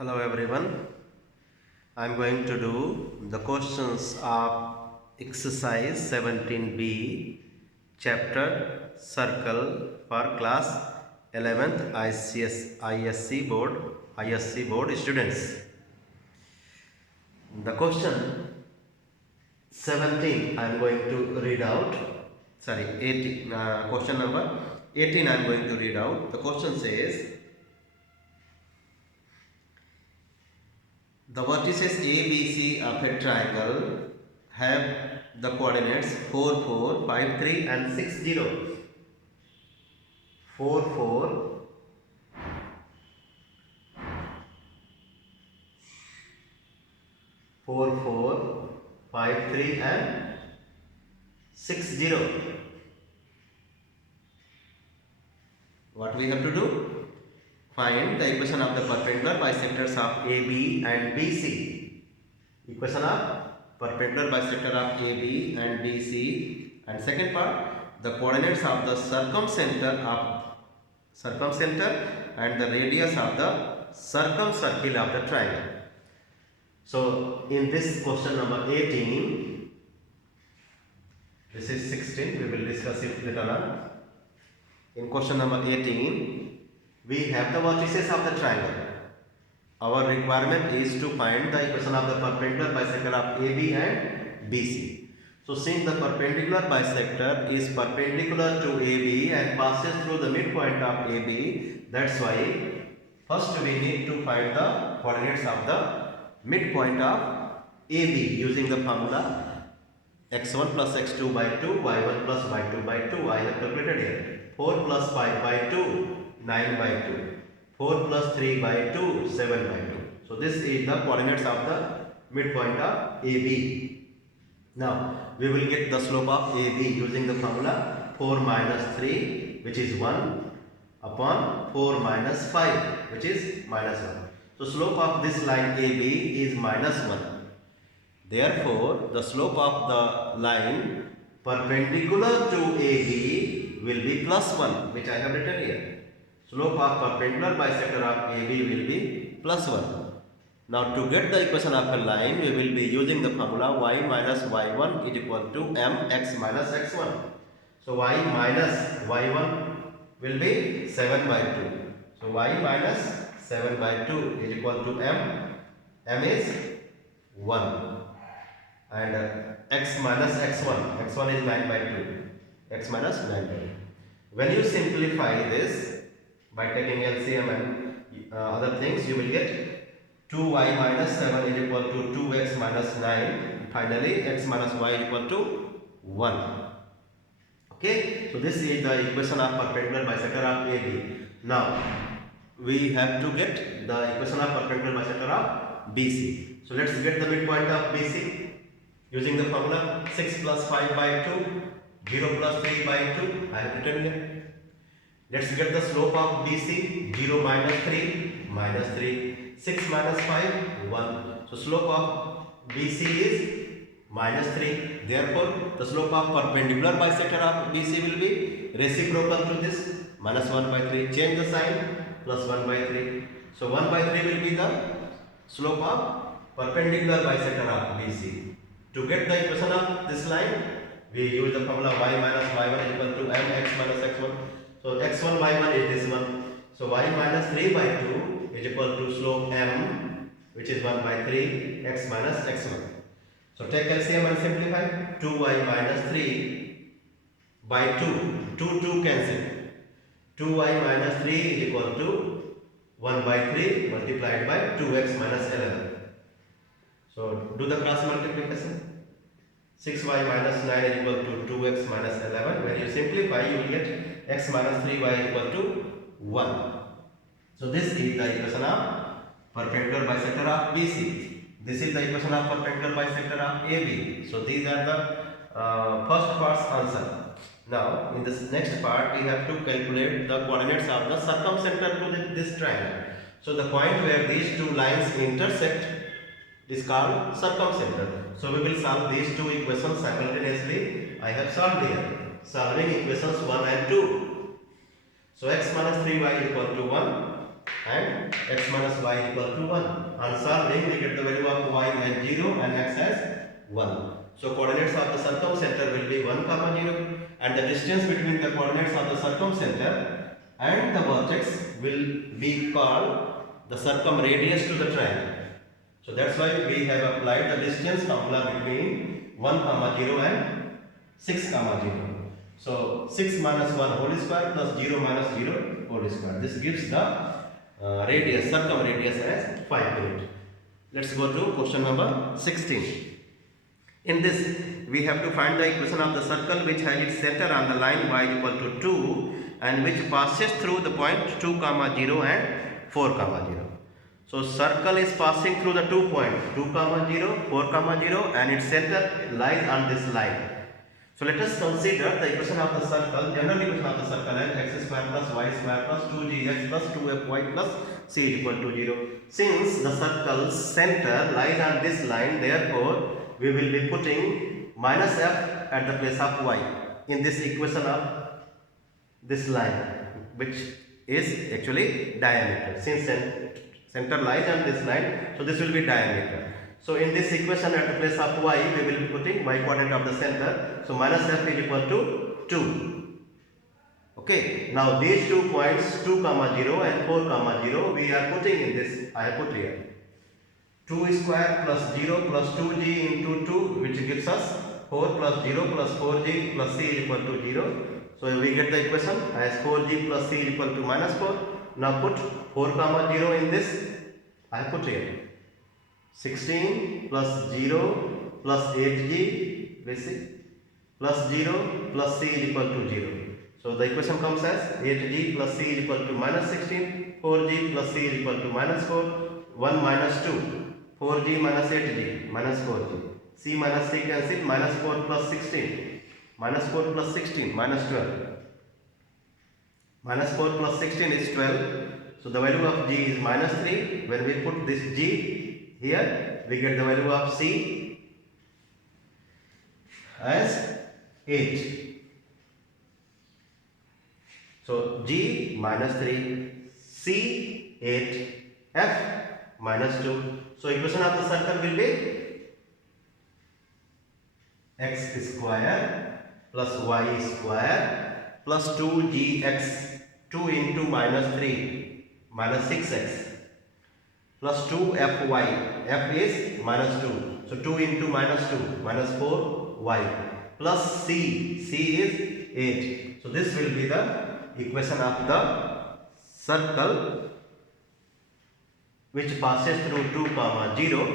Hello everyone. I am going to do the questions of exercise 17B chapter circle for class 11th ISC board students. The question 17 I am going to read out. Sorry, 18. Question number 18 I am going to read out. The question says, the vertices A, B, C of a triangle have the coordinates 4, 4, 5, 3 and 6, 0. 4, 4, 4, 4, 5, 3 and 6, 0. What we have to do? Find the equation of the perpendicular bisectors of AB and BC. Equation of perpendicular bisector of AB and BC, and second part, the coordinates of the circumcenter and the radius of the circumcircle of the triangle. So in this question number 18, this is 16, we will discuss it later on. In question number 18, we have the vertices of the triangle. Our requirement is to find the equation of the perpendicular bisector of AB and BC. So since the perpendicular bisector is perpendicular to AB and passes through the midpoint of AB, that's why first we need to find the coordinates of the midpoint of AB using the formula x1 plus x2 by 2, y1 plus y2 by 2. I have calculated here. 4 plus 5 by 2, 9 by 2. 4 plus 3 by 2, 7 by 2. So this is the coordinates of the midpoint of AB. Now we will get the slope of AB using the formula 4 minus 3, which is 1, upon 4 minus 5, which is minus 1. So slope of this line AB is minus 1. Therefore, the slope of the line perpendicular to AB will be plus 1, which I have written here. Slope of perpendicular bisector of AB will be plus 1. Now to get the equation of a line, we will be using the formula y minus y1 is equal to mx minus x1. So y minus y1 will be 7 by 2. So y minus 7 by 2 is equal to m is 1. And x minus x1 is 9 by 2, x minus 9 by 2. When you simplify this by taking LCM and other things, you will get 2y minus 7 is equal to 2x minus 9. Finally, x minus y is equal to 1. Okay, so this is the equation of perpendicular bisector of AB. Now we have to get the equation of perpendicular bisector of BC. So let's get the midpoint of BC. Using the formula 6 plus 5 by 2, 0 plus 3 by 2, I have written here. Let's get the slope of BC, 0 minus 3, minus 3, 6 minus 5, 1. So slope of BC is minus 3. Therefore, the slope of perpendicular bisector of BC will be reciprocal to this, minus 1 by 3. Change the sign, plus 1 by 3. So 1 by 3 will be the slope of perpendicular bisector of BC. To get the equation of this line, we use the formula y minus y1 is equal to mx minus x1. So x1 y1 is this one. So y minus 3 by 2 is equal to slope m, which is 1 by 3, x minus x1. So take LCM and simplify. 2y minus 3 by 2, 2 cancel. 2y minus 3 is equal to 1 by 3 multiplied by 2x minus 11. So do the cross multiplication. 6y minus 9 is equal to 2x minus 11. When you simplify, you will get x minus 3y equal to 1. So this is the equation of perpendicular bisector of BC. This is the equation of perpendicular bisector of AB. So these are the first part's answer. Now in this next part, we have to calculate the coordinates of the circumcenter to this triangle. So the point where these two lines intersect is called circumcenter. So we will solve these two equations simultaneously. I have solved here. Solving equations 1 and 2. So x minus 3y is equal to 1. and x minus y equal to 1. On solving, we get the value of y as 0 and x as 1. So coordinates of the circumcenter will be 1 comma 0, and the distance between the coordinates of the circumcenter and the vertex will be called the circumradius to the triangle. So that's why we have applied the distance formula between 1 comma 0 and 6 comma 0. So 6 minus 1 whole square plus 0 minus 0 whole square. This gives the radius, circumradius as 5 unit. Let's go to question number 16. In this, we have to find the equation of the circle which has its center on the line y equal to 2 and which passes through the point 2 comma 0 and 4 comma 0. So circle is passing through the 2 points 2 comma 0, 4 comma 0, and its center lies on this line. So let us consider the equation of the circle, general equation of the circle as x square plus y square plus 2gx plus 2fy plus c is equal to 0. Since the circle's center lies on this line, therefore we will be putting minus f at the place of y in this equation of this line, which is actually diameter. Since center lies on this line, so this will be diameter. So in this equation at the place of y, we will be putting y coordinate of the center. So minus f is equal to 2. Okay. Now these 2 points 2 comma 0 and 4 comma 0 we are putting in this. I have put here 2 square plus 0 plus 2g into 2, which gives us 4 plus 0 plus 4g plus c is equal to 0. So we get the equation as 4g plus c is equal to minus 4. Now put 4 comma 0 in this. I have put here 16 plus 0 plus 8g basic plus 0 plus c is equal to 0. So the equation comes as 8g plus c is equal to minus 16, 4g plus c is equal to minus 4, 1 minus 2, 4g minus 8g minus 4g, c minus c cancel, minus 4 plus 16, minus 4 plus 16 minus 12, minus 4 plus 16 is 12. So the value of g is minus 3. When we put this g here, we get the value of c as 8. So g minus 3, c 8, f minus 2. So equation of the circle will be x square plus y square plus 2gx, 2 into minus 3 minus 6x plus 2fy, f is minus 2, so 2 into minus 2 minus 4y plus c, c is 8. So this will be the equation of the circle which passes through 2 comma 0,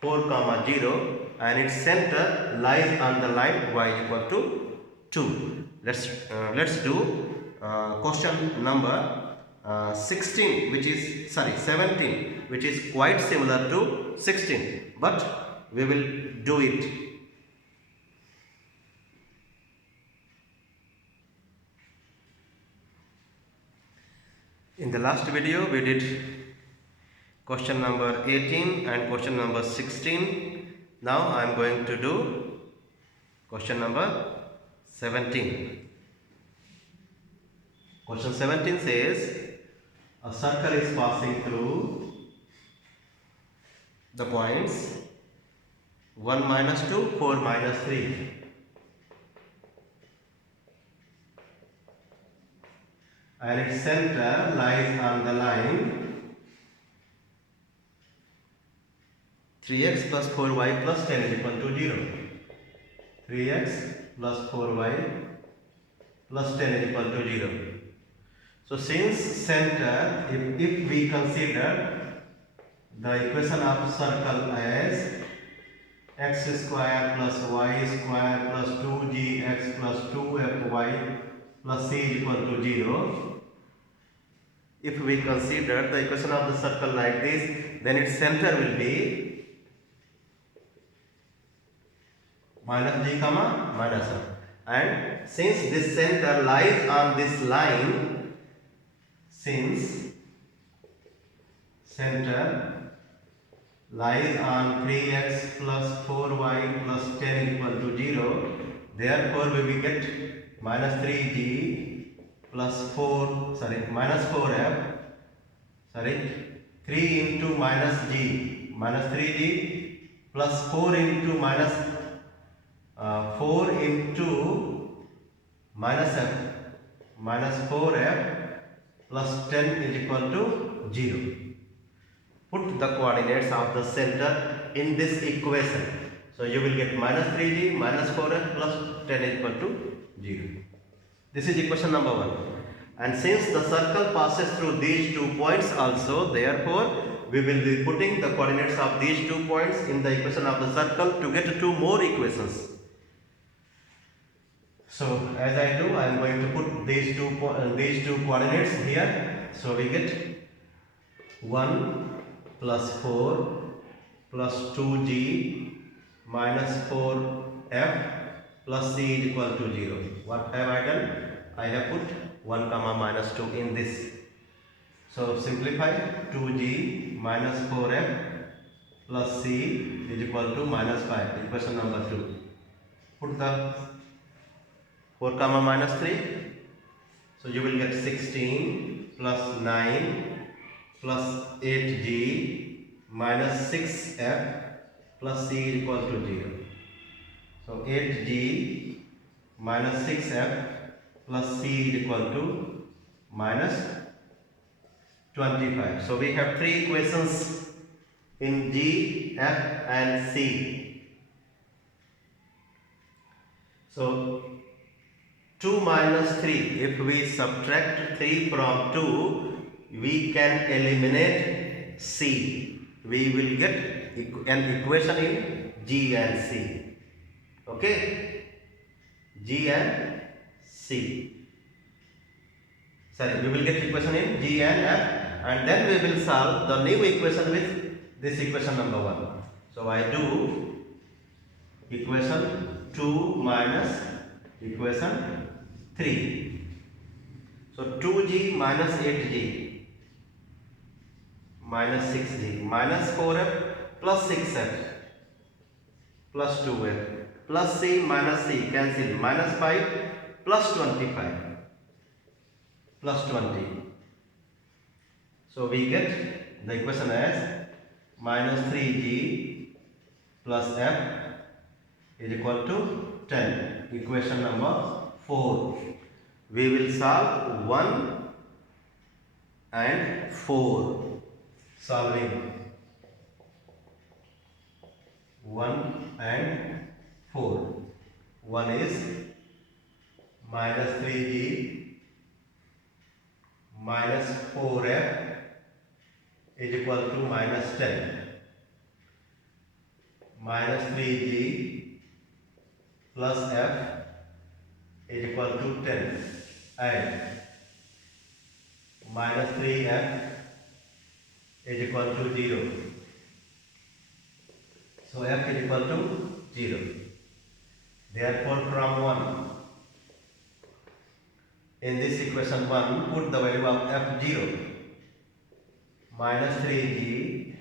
4 comma 0, and its center lies on the line y equal to 2. Let's do question number 17, which is quite similar to 16, but we will do it. In the last video we did question number 18 and question number 16. Now I am going to do question number 17. Question 17 says a circle is passing through the points 1 minus 2, 4 minus 3. And its center lies on the line 3x plus 4y plus 10 is equal to 0. 3x plus 4y plus 10 is equal to 0. So since center, if we consider the equation of circle as x square plus y square plus 2gx plus 2fy plus c is equal to 0. If we consider the equation of the circle like this, then its center will be minus g comma minus 1. And since this center lies on this line, since center lies on 3x plus 4y plus 10 equal to 0, therefore we will get minus 3g plus minus 4f sorry, 3 into minus g, minus 3g plus 4 into minus 4 into minus f, minus 4f plus 10 is equal to 0. Put the coordinates of the center in this equation. So you will get minus 3g minus 4f plus 10 is equal to 0. This is equation number 1. And since the circle passes through these 2 points also, therefore we will be putting the coordinates of these 2 points in the equation of the circle to get 2 more equations. So as I do, I am going to put these two coordinates here. So we get 1 plus 4 plus 2g minus 4f plus c is equal to 0. What have I done? I have put 1 comma minus 2 in this. So simplify, 2g minus 4f plus c is equal to minus 5. Equation number 2. Put the 4 comma minus 3. So you will get 16 plus 9 plus 8g minus 6f plus c is equal to 0. So 8g minus 6f plus c is equal to minus 25. So we have 3 equations in G, F and C. So 2 minus 3, if we subtract 3 from 2, we can eliminate C. We will get an equation in G and C. Okay? G and C. Sorry, we will get equation in G and F, and then we will solve the new equation with this equation number 1. So I do equation 2 minus equation 3. So 2g minus 8g minus 6g minus 4f plus 6f plus 2f plus c minus c cancel minus 5 plus 25 plus 20. So we get the equation as minus 3g plus f is equal to 10. Equation number 4. We will solve 1 and 4. Solving 1 and 4. 1 is minus 3g minus 4f is equal to minus 10. Minus 3g plus f is equal to 10, and minus 3f is equal to 0. So f is equal to 0. Therefore from 1, in this equation 1, put the value of f 0. Minus 3g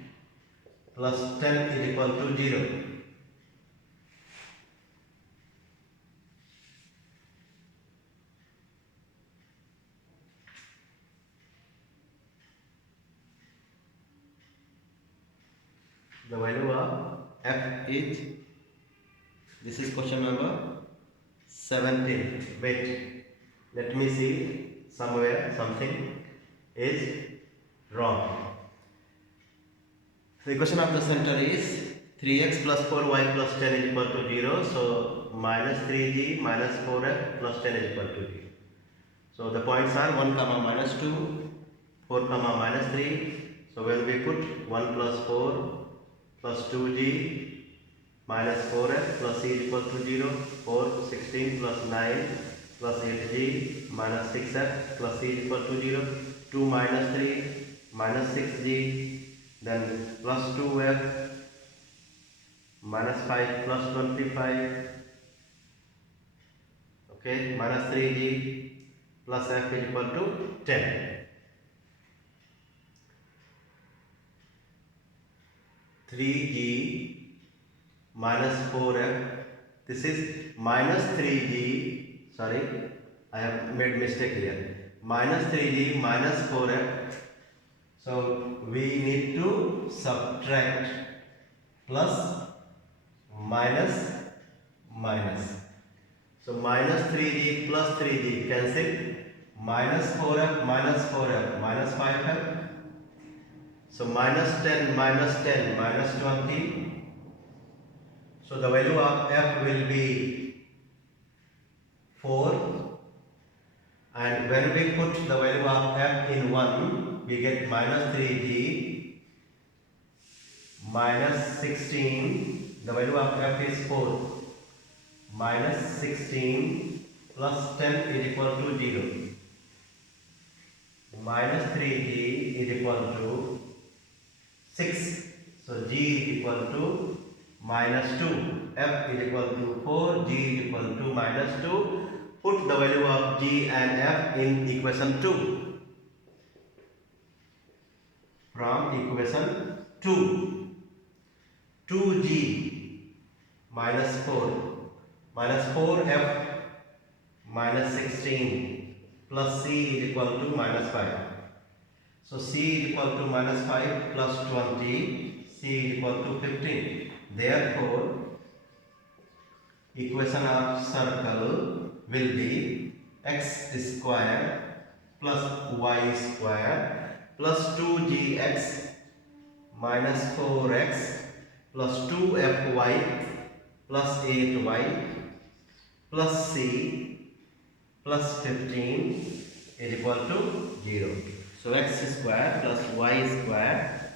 plus 10 is equal to 0. The value of f is, this is question number 17. Wait, let me see somewhere something is wrong. The equation of the center is 3x plus 4y plus 10 is equal to 0. So minus 3g minus 4f plus 10 is equal to 0. So the points are 1 comma minus 2, 4 comma minus 3. So when we put 1 plus 4 plus 2g minus 4f plus c is equal to 0, 4, 16 plus 9 plus 8g minus 6f plus c is equal to 0, 2 minus 3 minus 6g, then plus 2f minus 5 plus 25, okay, minus 3g plus f is equal to 10. 3g minus 4f, this is minus 3g, sorry, I have made mistake here, minus 3g minus 4f So we need to subtract plus minus minus. So minus 3g plus 3g cancel. Minus 4f minus 4f minus 5f. So minus 10 minus 10 minus 20. So the value of f will be 4. And when we put the value of f in 1, we get minus 3g minus 16. The value of f is 4. Minus 16 plus 10 is equal to 0. Minus 3g is equal to 6. So g is equal to minus 2. F is equal to 4. G is equal to minus 2. Put the value of g and f in equation 2. From equation 2. 2g minus 4 minus 4f minus 16 plus c is equal to minus 5. So c is equal to minus 5 plus 20, c is equal to 15. Therefore, equation of circle will be x square plus y square plus 2gx minus 4x plus 2fy plus 8y plus c plus 15 is equal to 0. So x square plus y square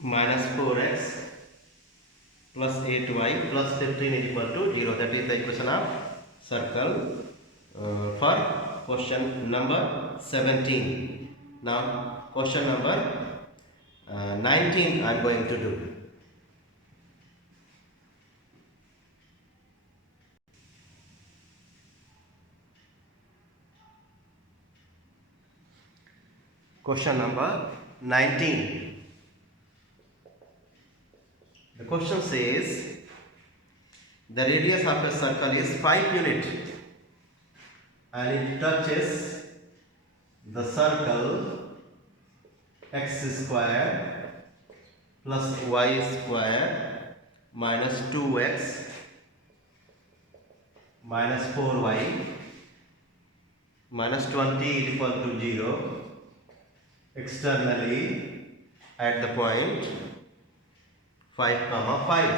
minus 4x plus 8y plus 15 is equal to 0. That is the equation of circle for question number 17. Now question number 19 I am going to do. Question number 19. The question says the radius of a circle is 5 units and it touches the circle x square plus y square minus 2x minus 4y minus 20 is equal to 0 externally at the point 5 comma 5.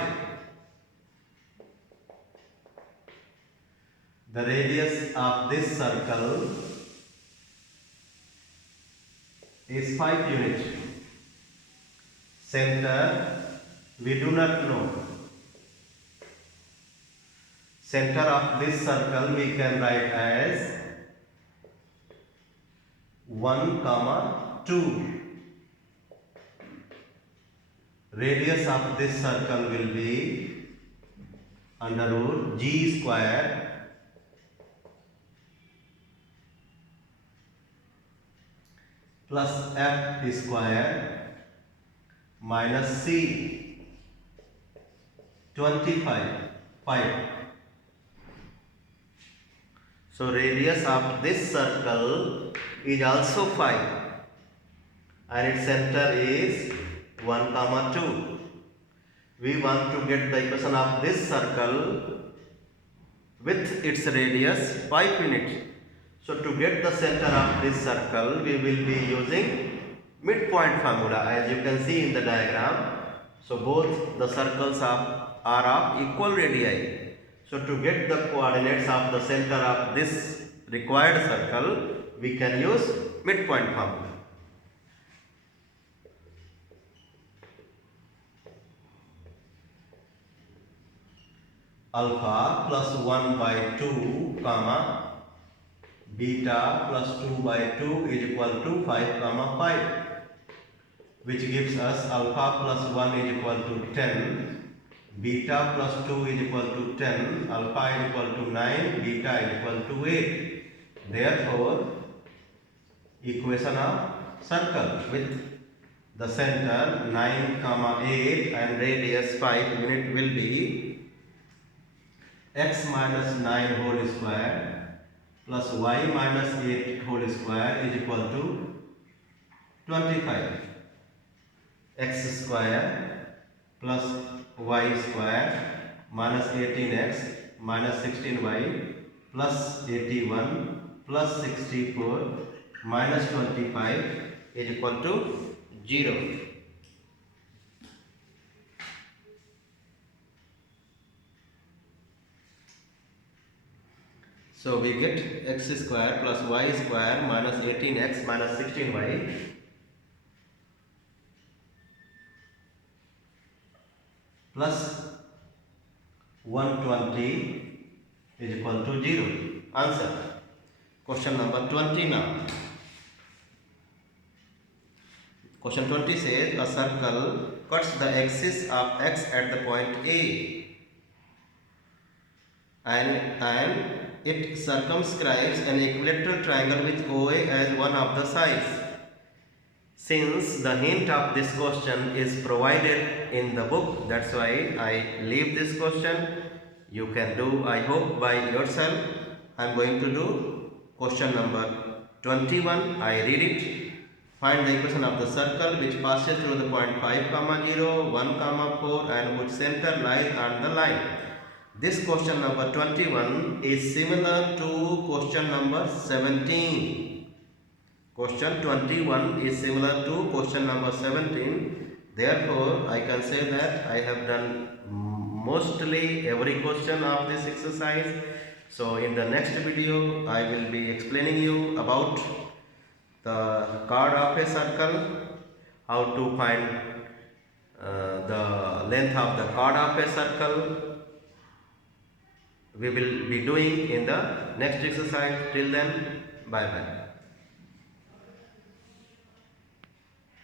The radius of this circle is 5 units. Center we do not know. Center of this circle we can write as 1 comma 2. Radius of this circle will be under root g square plus f square minus c 25 5. So radius of this circle is also 5 and its center is 1 comma 2. We want to get the equation of this circle with its radius 5 units. So to get the center of this circle, we will be using midpoint formula as you can see in the diagram. So both the circles are of equal radii. So to get the coordinates of the center of this required circle, we can use midpoint formula. Alpha plus 1 by 2 comma beta plus 2 by 2 is equal to 5 comma 5, which gives us alpha plus 1 is equal to 10, beta plus 2 is equal to 10, alpha is equal to 9, beta is equal to 8. Therefore, equation of circle with the center 9 comma 8 and radius 5 unit will be x minus 9 whole square plus y minus 8 whole square is equal to 25. X square plus y square minus 18x minus 16y plus 81 plus 64 minus 25 is equal to 0. So we get x square plus y square minus 18x minus 16y plus 120 is equal to 0. Answer. Question number 20 now. Question 20 says a circle cuts the axis of x at the point A and it circumscribes an equilateral triangle with OA as one of the sides. Since the hint of this question is provided in the book, that's why I leave this question. You can do, I hope, by yourself. I am going to do question number 21. I read it. Find the equation of the circle which passes through the point 5, 0, 1, 4 and whose center lies on the line. This question number 21 is similar to question number 17. Question 21 is similar to question number 17. Therefore, I can say that I have done mostly every question of this exercise. So, in the next video, I will be explaining you about the chord of a circle, how to find the length of the chord of a circle. We will be doing in the next exercise. Till then, bye bye.